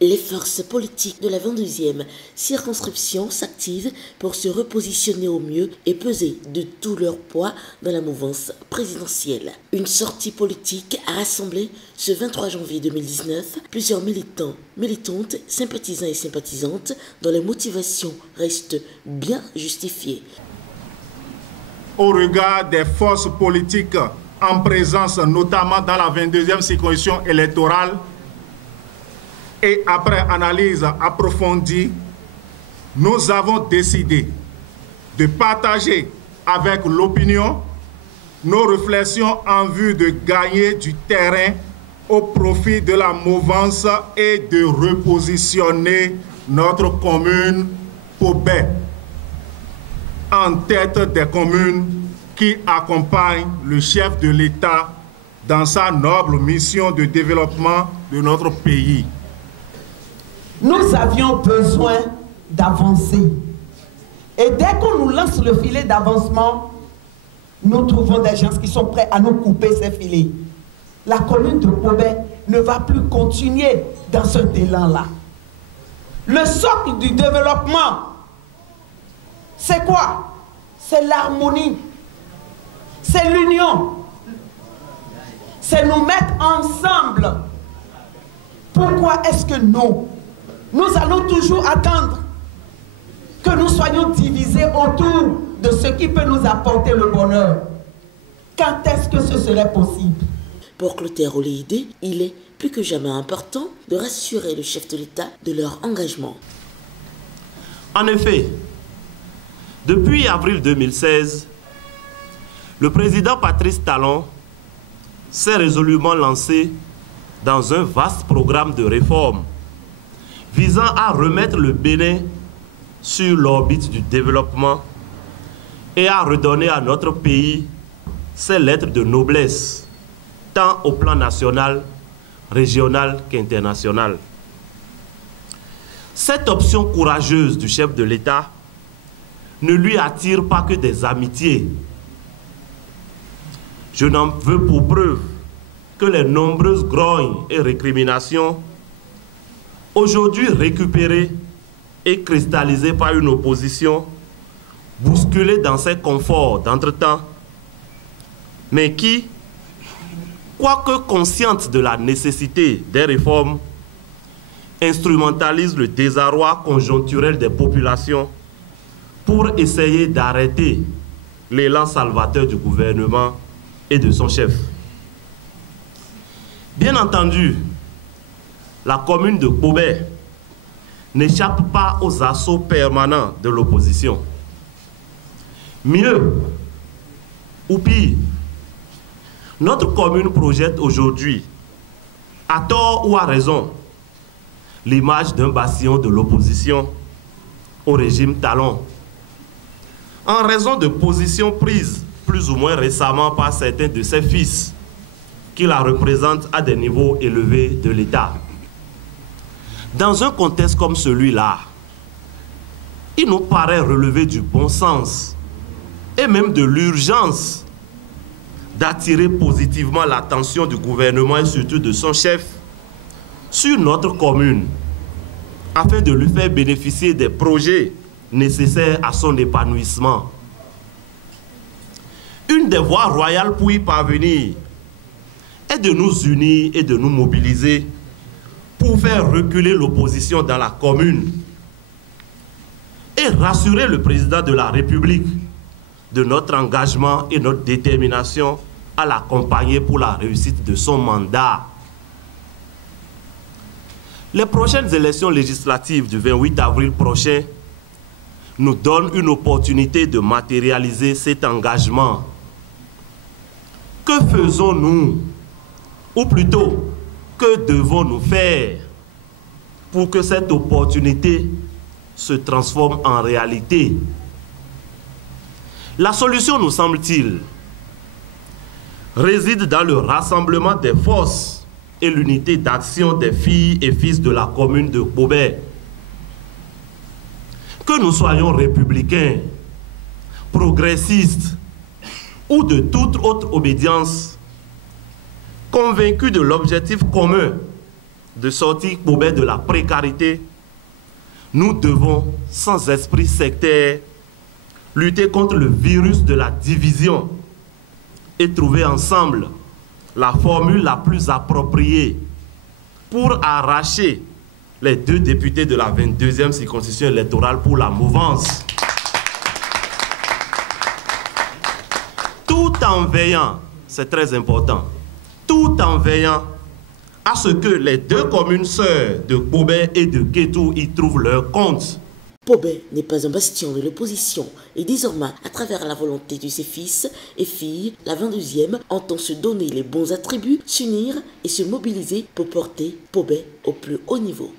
Les forces politiques de la 22e circonscription s'activent pour se repositionner au mieux et peser de tout leur poids dans la mouvance présidentielle. Une sortie politique a rassemblé ce 23 janvier 2019 plusieurs militants, militantes, sympathisants et sympathisantes dont les motivations restent bien justifiées. Au regard des forces politiques en présence, notamment dans la 22e circonscription électorale, et après analyse approfondie, nous avons décidé de partager avec l'opinion nos réflexions en vue de gagner du terrain au profit de la mouvance et de repositionner notre commune Pobé en tête des communes qui accompagnent le chef de l'État dans sa noble mission de développement de notre pays. Nous avions besoin d'avancer. Et dès qu'on nous lance le filet d'avancement, nous trouvons des gens qui sont prêts à nous couper ces filets. La commune de Pobé ne va plus continuer dans ce élan-là. Le socle du développement, c'est quoi? C'est l'harmonie, c'est l'union, c'est nous mettre ensemble. Pourquoi est-ce que nous allons toujours attendre que nous soyons divisés autour de ce qui peut nous apporter le bonheur? Quand est-ce que ce serait possible? Pour Clotaire Oléidé, il est plus que jamais important de rassurer le chef de l'État de leur engagement. En effet, depuis avril 2016, le président Patrice Talon s'est résolument lancé dans un vaste programme de réformes visant à remettre le Bénin sur l'orbite du développement et à redonner à notre pays ses lettres de noblesse, tant au plan national, régional qu'international. Cette option courageuse du chef de l'État ne lui attire pas que des amitiés. Je n'en veux pour preuve que les nombreuses grognes et récriminations aujourd'hui récupérées et cristallisées par une opposition bousculée dans ses conforts d'entretemps, mais qui, quoique consciente de la nécessité des réformes, instrumentalise le désarroi conjoncturel des populations pour essayer d'arrêter l'élan salvateur du gouvernement et de son chef. Bien entendu, la commune de Pobé n'échappe pas aux assauts permanents de l'opposition. Mieux, ou pire, notre commune projette aujourd'hui, à tort ou à raison, l'image d'un bastion de l'opposition au régime Talon, en raison de positions prises plus ou moins récemment par certains de ses fils qui la représentent à des niveaux élevés de l'État. Dans un contexte comme celui-là, il nous paraît relever du bon sens et même de l'urgence d'attirer positivement l'attention du gouvernement et surtout de son chef sur notre commune, afin de lui faire bénéficier des projets nécessaires à son épanouissement. Une des voies royales pour y parvenir est de nous unir et de nous mobiliser pour faire reculer l'opposition dans la commune et rassurer le président de la République de notre engagement et notre détermination à l'accompagner pour la réussite de son mandat. Les prochaines élections législatives du 28 avril prochain nous donnent une opportunité de matérialiser cet engagement. Que faisons-nous, ou plutôt, que devons-nous faire pour que cette opportunité se transforme en réalité? La solution, nous semble-t-il, réside dans le rassemblement des forces et l'unité d'action des filles et fils de la commune de Pobé. Que nous soyons républicains, progressistes ou de toute autre obédience, convaincus de l'objectif commun de sortir Pobé de la précarité, nous devons, sans esprit sectaire, lutter contre le virus de la division et trouver ensemble la formule la plus appropriée pour arracher les 2 députés de la 22e circonscription électorale pour la mouvance. Tout en veillant, c'est très important, tout en veillant à ce que les 2 communes sœurs de Pobé et de Kétou y trouvent leur compte. Pobé n'est pas un bastion de l'opposition et désormais, à travers la volonté de ses fils et filles, la 22e entend se donner les bons attributs, s'unir et se mobiliser pour porter Pobé au plus haut niveau.